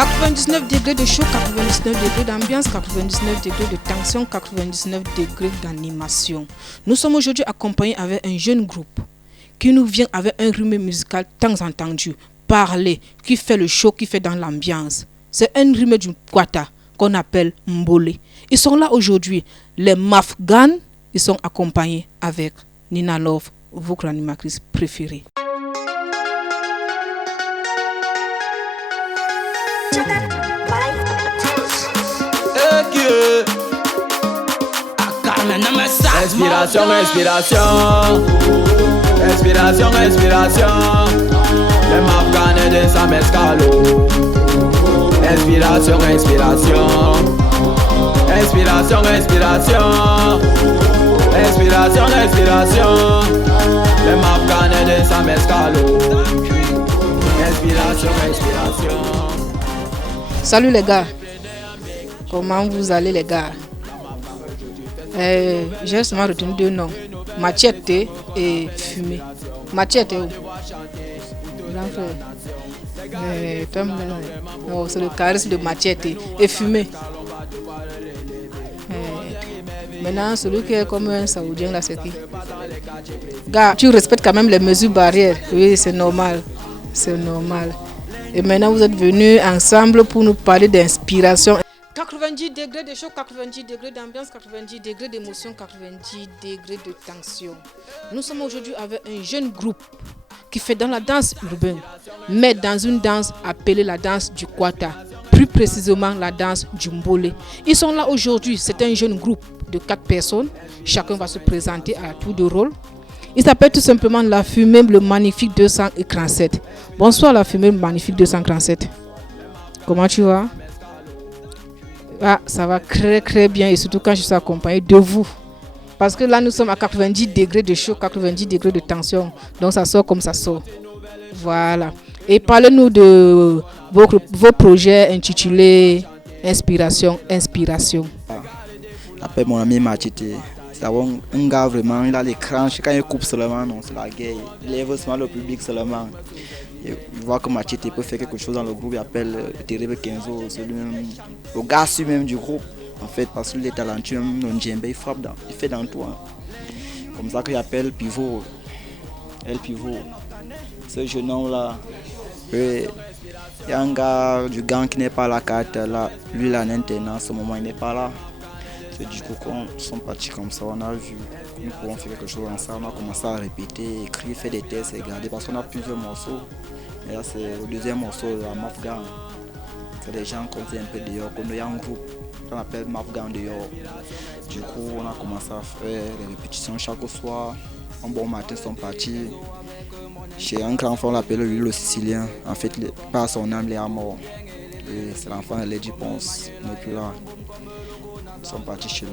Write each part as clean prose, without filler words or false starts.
99 degrés de chaud, 99 degrés d'ambiance, 99 degrés de tension, 99 degrés d'animation. Nous sommes aujourd'hui accompagnés avec un jeune groupe qui nous vient avec un rythme musical tant entendu, parler, qui fait le show, qui fait dans l'ambiance. C'est un rythme du Kwata qu'on appelle Mbole. Ils sont là aujourd'hui, les Mafgan. Ils sont accompagnés avec Nina Love, votre animatrice préférée. Inspiration, inspiration. Inspiration, inspiration. Les Mafganes de Sam Escalo. Inspiration, inspiration. Inspiration, inspiration. Inspiration, inspiration. Les Mafganes de Sam Escalo. Inspiration, inspiration. Salut les gars. Comment vous allez les gars? J'ai seulement retenu deux noms, Machete et Fumé. Machete où? C'est le charisme de Machete et Fumé. Maintenant, celui qui est comme un Saoudien là, c'est qui? Gars, tu respectes quand même les mesures barrières. Oui, c'est normal. C'est normal. Et maintenant, vous êtes venus ensemble pour nous parler d'inspiration. 90 degrés de chaud, 90 degrés d'ambiance, 90 degrés d'émotion, 90 degrés de tension. Nous sommes aujourd'hui avec un jeune groupe qui fait dans la danse urbaine, mais dans une danse appelée la danse du Kwata, plus précisément la danse du Mbole. Ils sont là aujourd'hui, c'est un jeune groupe de 4 personnes. Chacun va se présenter à tour de rôle. Il s'appelle tout simplement La Fumée, le magnifique 247. Bonsoir La Fumée, le magnifique 247. Comment tu vas? Ah, ça va très bien et surtout quand je suis accompagné de vous. Parce que là, nous sommes à 90 degrés de chaud, 90 degrés de tension. Donc, ça sort comme ça sort. Voilà. Et parlez-nous de vos projets intitulés Inspiration. J'appelle mon ami Machete. C'est un gars vraiment, il a l'écran. Quand il coupe seulement, non, c'est la guerre. Il lève seulement le public seulement. Il voit que Machete peut faire quelque chose dans le groupe, il appelle le terrible Kenzo, le gars même du groupe, en fait, parce qu'il est talentueux, non djembé, il frappe, il fait dans tout. Hein. Comme ça qu'il appelle Pivot, El Pivot. Ce jeune homme-là, il y a un gars du gang qui n'est pas à la carte, là, lui il a un internat, à ce moment il n'est pas là. C'est du coup quand ils sont partis comme ça, on a vu. Nous pouvons faire quelque chose ensemble, on a commencé à répéter, écrire, faire des tests et garder parce qu'on a plusieurs morceaux. Et là c'est le deuxième morceau, la Mafgan. C'est des gens qu'on dit un peu dehors, qu'on a un groupe qu'on appelle Mafgan dehors. Du coup on a commencé à faire des répétitions chaque soir. Un bon matin ils sont partis. Chez un grand enfant on l'appelle le Sicilien. En fait par son âme il est à mort. Et c'est l'enfant de Lady Ponce, il n'est plus là. Ils sont partis chez lui,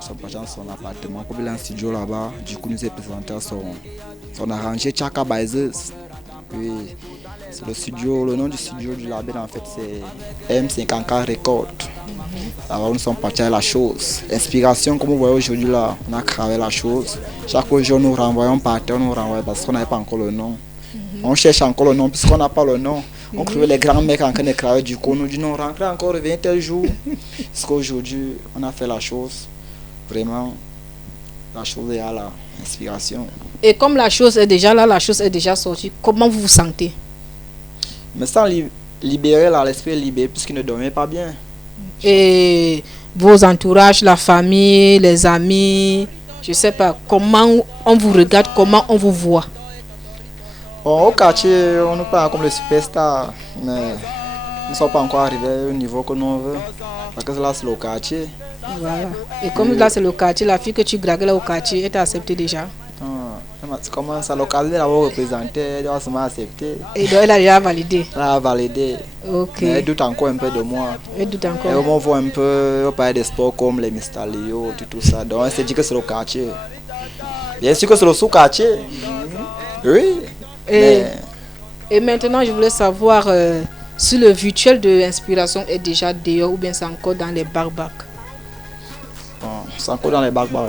ils sont partis dans son appartement. Comme il a un studio là-bas, du coup, nous est présenté à son arrangé Chaka Baizes. Oui, c'est le studio, le nom du studio du label en fait c'est M54 Record. Alors nous sommes partis à la chose. L'inspiration, comme vous voyez aujourd'hui là, on a créé la chose. Chaque jour nous renvoyons par terre, nous renvoyons parce qu'on n'avait pas encore le nom. On cherche encore le nom puisqu'on n'a pas le nom. On trouvait les grands mecs en train de travailler, du coup, on nous dit non, rentrez encore, revenez tel jour. Parce qu'aujourd'hui, on a fait la chose. Vraiment, la chose est à la inspiration. Et comme la chose est déjà là, la chose est déjà sortie, comment vous vous sentez? Mais sans libérer, l'esprit est libéré puisqu'il ne dormait pas bien. Et vos entourages, la famille, les amis, je ne sais pas, comment on vous regarde, comment on vous voit? Bon, au quartier, on nous parle comme les superstars, mais nous ne sommes pas encore arrivés au niveau que nous veut. Parce que là, c'est le quartier. Voilà. Et comme là, c'est le quartier, la fille que tu dragues là au quartier, elle t'a accepté déjà? Comment ça, l'occasion de l'avoir représenté, elle doit se accepter. Et donc, elle a déjà validé? Elle a validé. Ok. Mais elle doute encore un peu de moi. Elle doute encore? Et on voit un peu, on parle des sports comme les Mistalio, tout ça. Donc, elle s'est dit que c'est le quartier. Bien sûr que c'est le sous-quartier. Oui. Et maintenant, je voulais savoir si le virtuel de l'inspiration est déjà dehors ou bien c'est encore dans les barbacs. Bon, c'est encore dans les barbacs.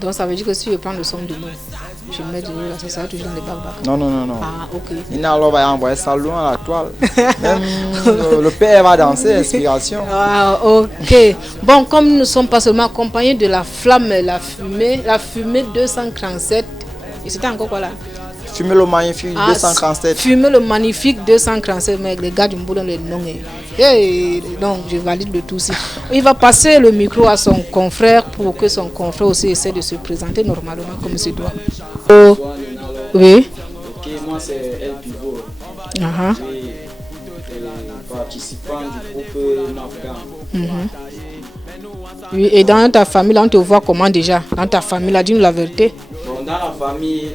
Donc ça veut dire que si je prends le son de moi, Je mets de l'eau là, ça va toujours dans les bacs. Non. Ah, ok. Il n'a alors va envoyer ça loin à la toile. Même le père va danser, inspiration. Ah, ok. Bon, comme nous ne sommes pas seulement accompagnés de la flamme, la fumée 237. Et c'était encore quoi là? Fumer le magnifique 237. Fumer le magnifique 237, mec. Les gars du Mboulon, les noms. Donc, je valide le tout aussi. Il va passer le micro à son confrère pour que son confrère aussi essaie de se présenter normalement comme il se doit. Oui. Ok, moi c'est El Pivot. Uh-huh. Je suis participant du groupe Nafgan. Oui, et dans ta famille, là, on te voit comment déjà? Dans ta famille, là, dis-nous la vérité. Bon, dans la famille,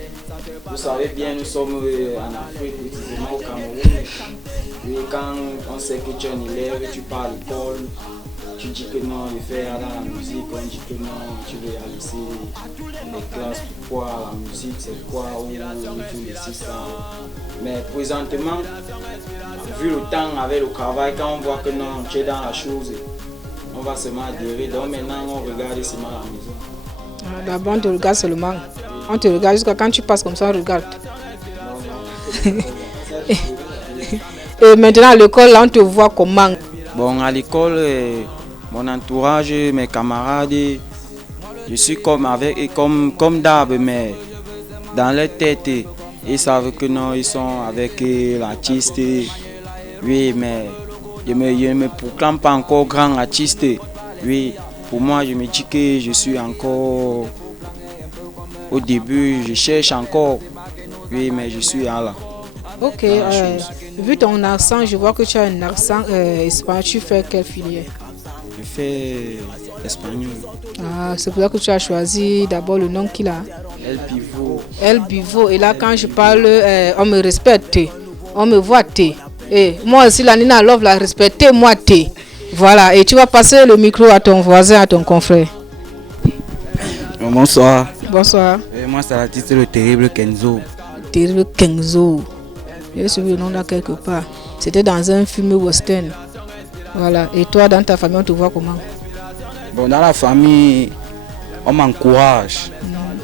vous savez bien, nous sommes en Afrique, précisément au Cameroun. Et quand on sait que tu es un élève, tu pars à l'école, tu dis que non, je vais faire dans la musique, on dit que non, tu veux aller lycée, les classes, pourquoi la musique, c'est quoi, où il faut laisser ça. Mais présentement, vu le temps avec le travail, quand on voit que non, tu es dans la chose, on va seulement adhérer. Donc maintenant, on regarde seulement la maison. D'abord, on te regarde seulement. On te regarde jusqu'à quand tu passes comme ça, on regarde. Et maintenant, à l'école, là, on te voit comment? Bon, à l'école, mon entourage, mes camarades, je suis comme d'hab, mais dans leur tête, ils savent que non, ils sont avec l'artiste. Oui, mais je ne me proclame pas encore grand artiste. Oui, pour moi, je me dis que je suis encore au début, je cherche encore. Oui, mais je suis là. Ok, vu ton accent, je vois que tu as un accent espagnol. Tu fais quelle filière? Je fais espagnol. Ah, c'est pour ça que tu as choisi d'abord le nom qu'il a. El Pivot. El Pivot. Et là, quand je parle, on me respecte. On me voit. Et moi aussi, la Nina Love l'a respecté, moi. Voilà, et tu vas passer le micro à ton voisin, à ton confrère. Bonsoir. Bonsoir. Moi, c'est l'artiste le terrible Kenzo. Terrible Kenzo. J'ai suivi le nom là quelque part. C'était dans un film western. Voilà. Et toi, dans ta famille, on te voit comment? Bon, dans la famille, on m'encourage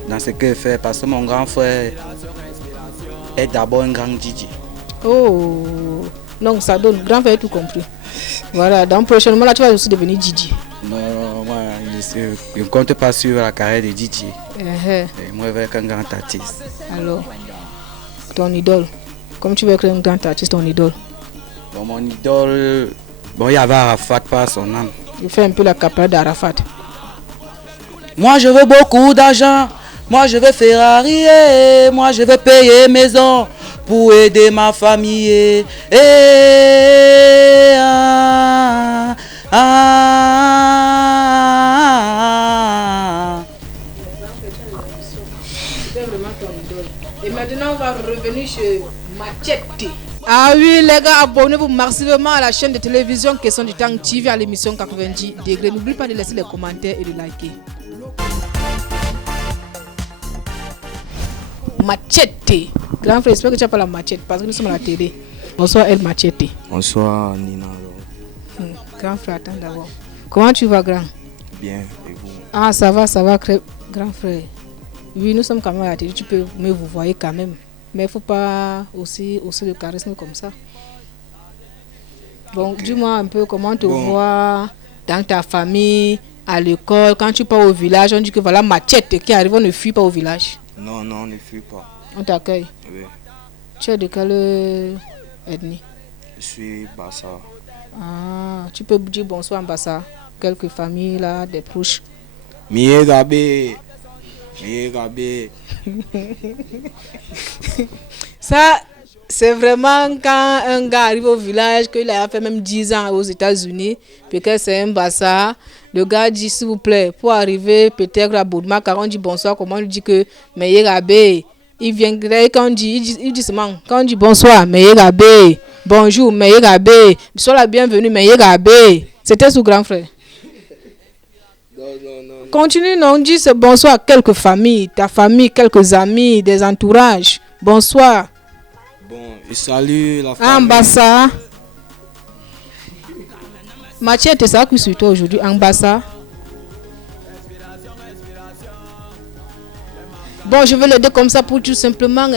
dans ce que je fais parce que mon grand frère est d'abord un grand DJ. Oh, donc ça donne. Grand frère, tout compris. Voilà. Donc prochainement, là, tu vas aussi devenir DJ. Non, moi, je ne compte pas sur la carrière de DJ. Moi, je veux être un grand artiste. Alors, ton idole. Comme tu veux être un grand artiste, ton idole. Bon, mon idole, bon, il y avait Arafat par son âme. Il fait un peu la capella d'Arafat. Moi, je veux beaucoup d'argent. Moi, je veux Ferrari. Moi, je veux payer maison pour aider ma famille. Et maintenant, on va revenir chez Machete. Ah oui, les gars, abonnez-vous massivement à la chaîne de télévision Question du Temps TV à l'émission 90 degrés. N'oubliez pas de laisser les commentaires et de liker. Machete. Grand frère, j'espère que tu n'as pas la machette parce que nous sommes à la télé. Bonsoir, El Machete. Bonsoir, Nina. Grand frère, attends d'abord. Comment tu vas, grand? Bien, et vous? Ah, ça va, grand frère. Oui, nous sommes quand même à la télé, tu peux me vous voyez quand même. Mais il ne faut pas aussi le charisme comme ça. Bon, okay. Dis-moi un peu comment tu vois dans ta famille, à l'école, quand tu pars au village, on dit que voilà Machete qui arrive, on ne fuit pas au village. Non, on ne fuit pas. On t'accueille? Oui. Tu es de quelle ethnie? Je suis Bassa. Ah, tu peux dire bonsoir en Bassa. Quelques familles là, des proches. Miegabé. Ça, c'est vraiment quand un gars arrive au village, qu'il a fait même 10 ans aux États-Unis, puis que c'est un Bassa. Le gars dit s'il vous plaît, pour arriver peut-être à Boudma, quand on dit bonsoir, comment on lui dit que Meyegabé. Il vient, quand on dit, il dit seulement, quand on dit bonsoir, Meyegabé. Bonjour, Meyegabé. Sois la bienvenue, Meyegabé. C'était sous grand frère. Non. Continue, non, on dit c'est bonsoir à quelques familles, ta famille, quelques amis, des entourages. Bonsoir. Bon, je salue la famille. Ambassa. Machete, ça qui sur toi aujourd'hui, Ambassa. Bon, je veux le dire comme ça pour tout simplement,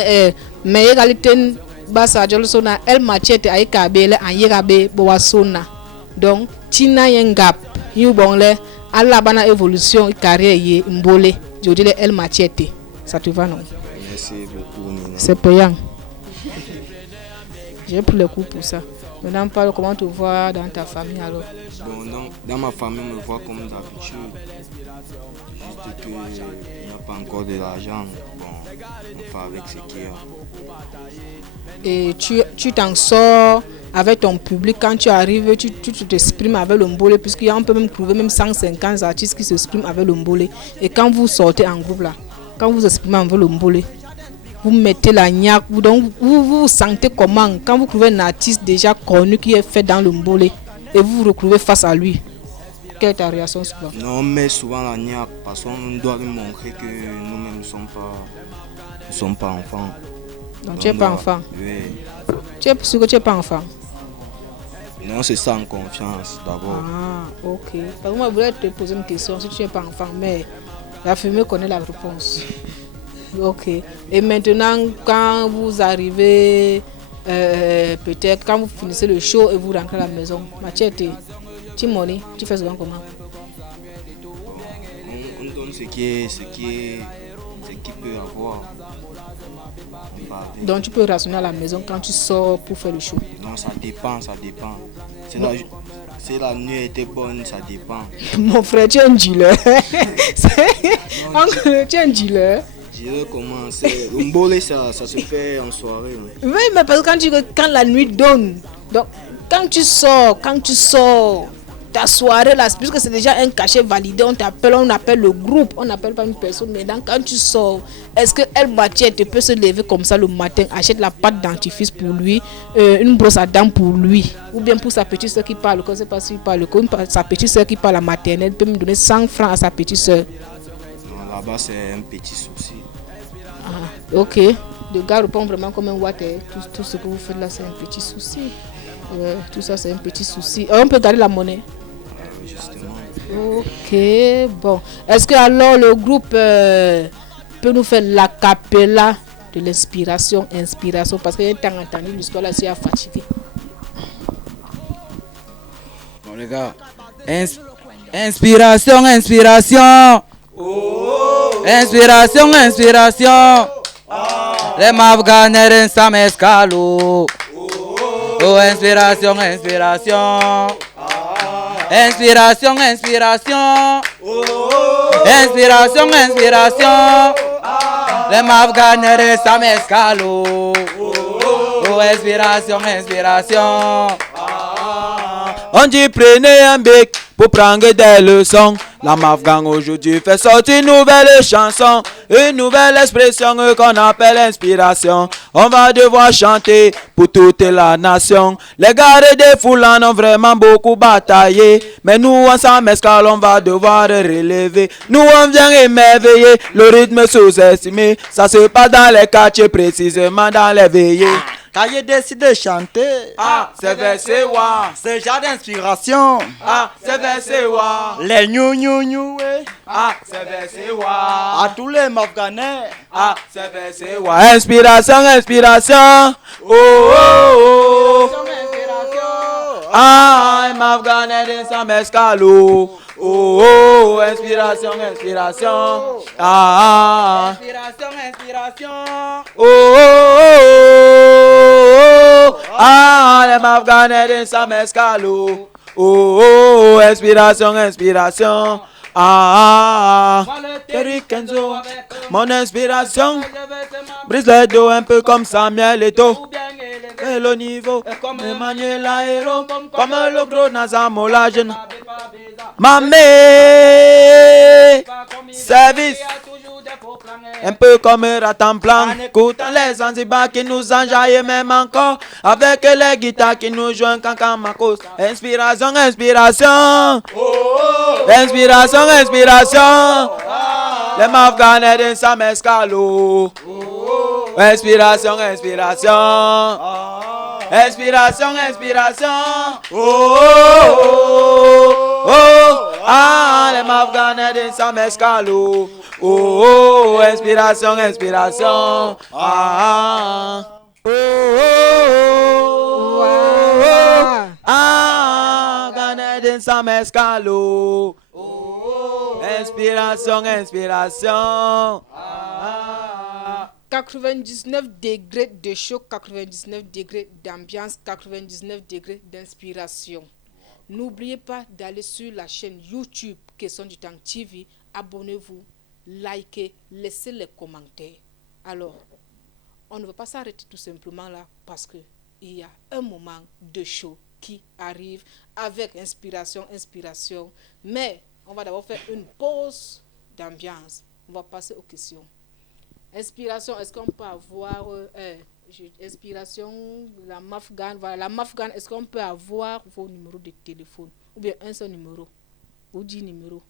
mais égalité, basa jolsona, el machete ay kabele an yirabe boasona. Donc, tina yengap, you bonle, alla bana évolution, carrière yé, mbole, je dis el machete. Ça te va, non? Merci beaucoup, Nina. C'est payant. J'ai pris le coup pour ça. Maintenant, parle comment tu vois dans ta famille alors? Bon, dans ma famille, on me voit comme d'habitude. Juste qu'il n'y a pas encore de l'argent. Bon, on fait avec ce qu'il y a. Et tu t'en sors avec ton public quand tu arrives, tu t'exprimes avec le mbolé, puisqu'on peut même trouver même 150 artistes qui s'expriment avec le mbolé. Et quand vous sortez en groupe là, quand vous exprimez avec le mbolé, vous mettez la niaque, donc vous sentez comment quand vous trouvez un artiste déjà connu qui est fait dans le mbolé et vous vous retrouvez face à lui. Quelle est ta réaction souvent? Non, on met souvent la niaque parce qu'on doit lui montrer que nous-mêmes ne sommes pas enfants. Donc tu n'es pas enfant? Oui. Tu es sûr que tu n'es pas enfant? Non, c'est ça en confiance d'abord. Ah, ok. Parce que moi, je voulais te poser une question si tu n'es pas enfant, mais la fumée connaît la réponse. Ok. Et maintenant, quand vous arrivez, peut-être quand vous finissez le show et vous rentrez à la maison, Machete, Timoni, tu fais souvent comment? On donne ce qui peut avoir. Donc tu peux rationner à la maison quand tu sors pour faire le show? Non, ça dépend. Si la nuit était bonne, ça dépend. Mon frère, tu es un dealer. Tu es un dealer. Je vais commencer. Le mbolé, ça se fait en soirée. Oui, mais parce que quand la nuit donne, donc quand tu sors, ta soirée là, puisque c'est déjà un cachet validé, on appelle le groupe, on n'appelle pas une personne. Mais quand tu sors, est-ce que El Machete peut se lever comme ça le matin, achète la pâte dentifrice pour lui, une brosse à dents pour lui, ou bien pour sa petite soeur qui parle, je ne sais pas s'il parle, comme sa petite soeur qui parle à maternelle, peut me donner 100 francs à sa petite soeur. Non, là-bas, c'est un petit souci. Ah, ok. Le gars répond vraiment comme un water. Tout ce que vous faites là, c'est un petit souci. Tout ça, c'est un petit souci. On peut garder la monnaie. Justement. Ok, bon. Est-ce que alors le groupe peut nous faire l'acapella de l'inspiration, parce que j'ai tant entendu l'histoire là, c'est à fatiguer. Bon les gars, inspiration. Inspiration. Les Mafganers ça m'escalo. Oh, inspiration. Les Mafganers ça m'escalo. Oh, inspiration. On dit prenez un bec pour prendre des leçons. La Mafgang aujourd'hui fait sortir une nouvelle chanson, une nouvelle expression qu'on appelle inspiration. On va devoir chanter pour toute la nation. Les gars des Foulans ont vraiment beaucoup bataillé, mais nous ensemble escale on va devoir relever. Nous on vient émerveiller, le rythme sous-estimé, ça se passe dans les quartiers précisément dans les veillées. Quand j'ai décidé de chanter, C'est versé wa. c'est genre d'inspiration. C'est versé wa. Les new, C'est versé wa. à tous les Afghanais. C'est versé wa. Inspiration. Oh. I'm Afghanistan sans mescalo. Oh, inspiration. Oh, les Afghanistan sans mescalo. Oh, inspiration. Terry Kenzo, mon inspiration. Brise les dos un peu comme Samuel Eto'o. Et le niveau, Emmanuel Aero, comme le gros Nazamola jeune. Mamé, service. Un peu comme Ratemplan, écoutant les Zanzibar qui nous enjaillent même encore. Avec les guitares qui nous jouent Kankan Makos. Inspiration. Les Mafganais ça m'escalo. Inspiration. Ah, les Afghans de Sam Escalo. Oh, oh, inspiration, inspiration. Ah, oh, oh, oh. Ah, Afghans de Sam Escalo. Oh, inspiration, inspiration. 99 degrés de chaud, 99 degrés d'ambiance, 99 degrés d'inspiration. N'oubliez pas d'aller sur la chaîne YouTube Question du Temps TV. Abonnez-vous, likez, laissez les commentaires. Alors, on ne va pas s'arrêter tout simplement là parce qu'il y a un moment de show qui arrive avec inspiration. Mais on va d'abord faire une pause d'ambiance. On va passer aux questions. Inspiration, est-ce qu'on peut avoir inspiration, la Mafgan, voilà, la Mafgan, est-ce qu'on peut avoir vos numéros de téléphone ou bien un seul numéro ou 10 numéros?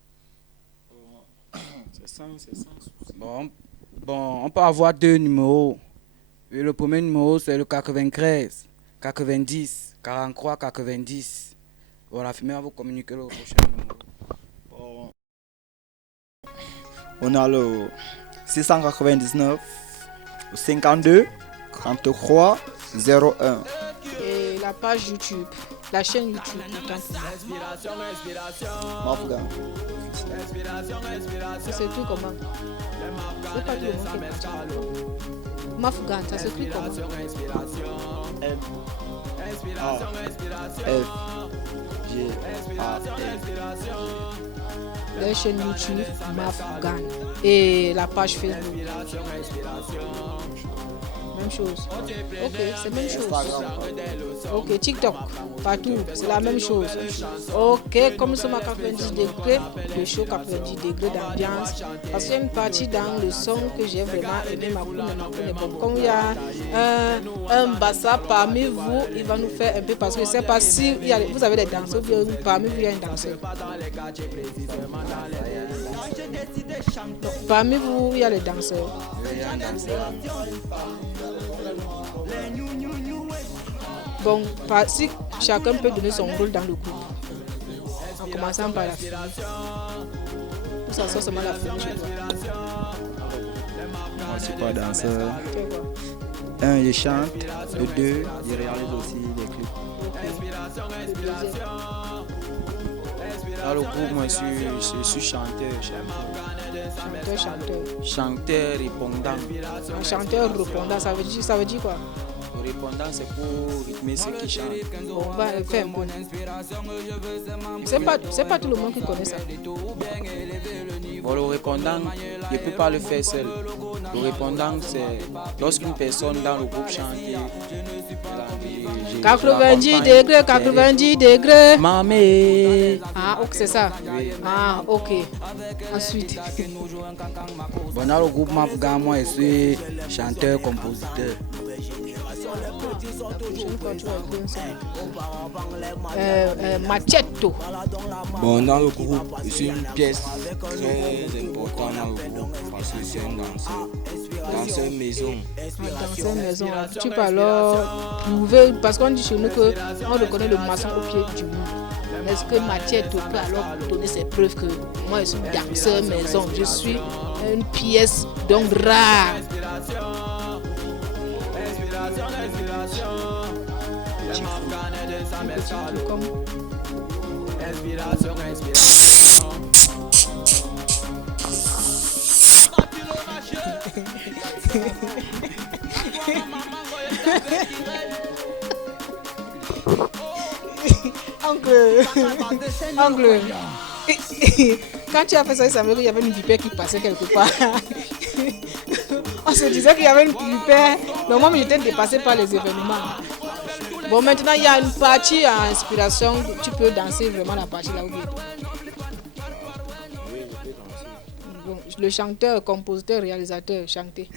C'est ça. Bon, on peut avoir 2 numéros. Et le premier numéro, c'est le 93, 90, 43, 90. Voilà, Fumé va vous communiquer le prochain numéro. Bon. On a le 699 52 33 01. Et la page YouTube, la chaîne YouTube. Mafgan. Ça s'écrit comment? C'est pas tout le monde qui est Mafgan, ça s'écrit comment? La chaîne YouTube Mafgan et la page Facebook. Même chose. Ok, c'est même chose. Ok, TikTok, partout, c'est la même chose. Ok, comme nous sommes à 90 degrés, le show 90 degrés d'ambiance. Parce qu'il y a une partie dans le son que j'ai vraiment aimé, comme il y a un bassa parmi vous, il va nous faire un peu parce que je ne sais pas si vous avez des danseurs, parmi vous il y a un danseur. Parmi vous il y a les danseurs. Bon, si chacun peut donner son rôle dans le groupe. En commençant par la fille. Pour ça, seulement la fille. Moi, je suis pas danseur. 1, je chante. Le 2, je réalise aussi des clips. Dans le groupe, moi, je suis chanteur. Chanteur répondant. Un chanteur répondant, ça veut dire quoi? Le répondant, c'est pour rythmer ceux qui chantent. On va faire un peu. C'est pas tout le monde qui connaît ça. Bon, le répondant, je ne peux pas le faire seul. Le répondant, c'est lorsqu'une personne dans le groupe chante. 90 degrés, 90 degrés. Mamé. Ah, ok, c'est ça. Oui. Ah, ok. Ensuite. Bon, dans le groupe Mafgan, moi, je suis chanteur, compositeur. Machetto. Bon, dans le groupe, je suis une pièce très importante dans le groupe parce que c'est un danseur maison. Danseur maison. Tu peux alors prouver, parce qu'on dit chez nous qu'on reconnaît le maçon au pied du mur. Est-ce que Machetto peut alors donner ses preuves que moi je suis danseur maison, je suis une pièce donc rare? Oncle, quand tu as fait ça, il savait qu'il y avait une vipère qui passait quelque part. On se disait qu'il y avait une vipère. Donc moi, j'étais dépassé par les événements. Bon, maintenant, il y a une partie à inspiration. Tu peux danser vraiment la partie là où il est. Bon, le chanteur, compositeur, réalisateur, chanter.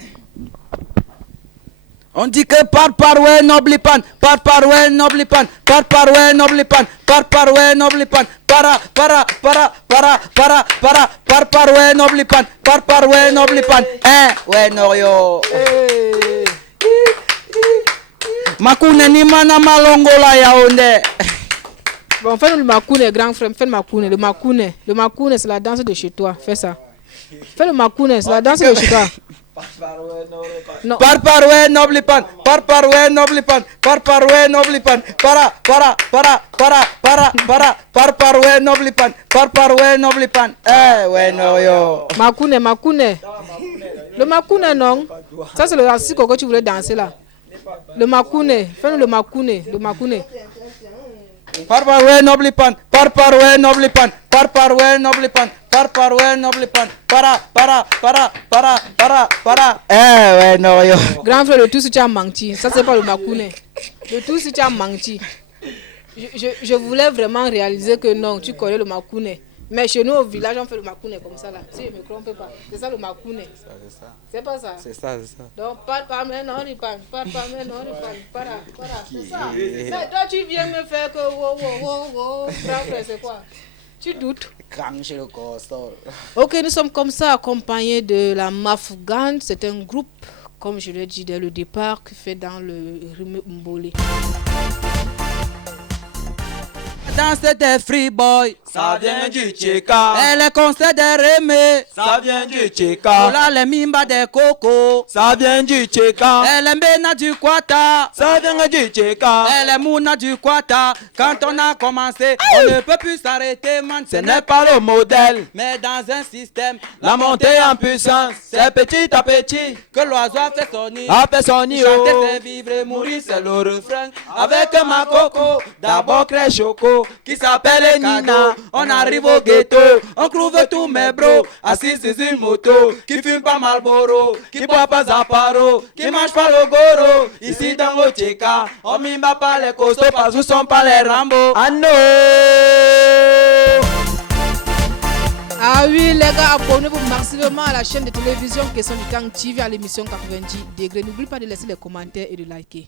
On dit que par ouais n'oublie pas, par ouais n'oublie pas, par ouais n'oublie pas, par ouais n'oublie pas, para ouais n'oublie pas, par ouais n'oublie pas, ouais Norio. Makune ni mana malongo la Yaoundé. Bon, fais le makoune, grand frère, fais le makoune. Le makoune, c'est la danse de chez toi. Fais ça. Fais le makoune, c'est la danse de chez toi. Non. Parparoué noble pan, parparoué noble pan, parparoué noble pan, parparoué noble pan, parparoué noble pan. Eh ouais non yo. Makoune. Le makoune non. Ça c'est le asiko que tu voulais danser là. Le makoune, fais-nous le makoune. Parparoué noble pan, parparoué noble pan, parparoué noble pan, parparoué noble pan, para. Eh ouais non yo. Grand frère, le tout si tu as menti. Ça c'est pas le makoune. Le tout si tu as menti. Je voulais vraiment réaliser que non, tu connais le makoune. Mais chez nous au village, on fait le makoune comme ça là. Si je ne me trompe pas. C'est ça le makoune. C'est pas ça. C'est ça. Donc, pas maintenant, on y parle. Para. C'est ça. Mais toi, tu viens me faire que wow. Grand frère, c'est quoi? Tu doutes? Ok, nous sommes comme ça accompagnés de la Mafgan. C'est un groupe, comme je l'ai dit dès le départ, qui fait dans le rythme Mboli. Danse des free boy, Ça vient du Tcheka. et les concerts des Rémé, Ça vient du Tcheka. voilà les mimba des coco, Ça vient du Tcheka. et les mena du Kwata, Ça vient du Tcheka. et les mouna du Kwata. Quand on a commencé, on ne peut plus s'arrêter, man. Ce n'est pas le modèle. Mais dans un système, La montée en puissance, c'est petit à petit. que l'oiseau a fait son nid. A fait son nid, Chanter, oh. c'est vivre et mourir, C'est le refrain avec ma coco. D'abord crée choco qui s'appelle Nina. On arrive au ghetto, on trouve tous mes bros assis sur une moto, qui fume pas Marlboro, Qui boit pas Zaparo, qui mange pas le goro. Ici dans le Tcheka, on mimba pas les costauds parce que sont pas les Rambo. Ah non. Ah oui, les gars, abonnez-vous massivement à la chaîne de télévision Question du Temps TV à l'émission 90 degrés. N'oubliez pas de laisser les commentaires et de liker.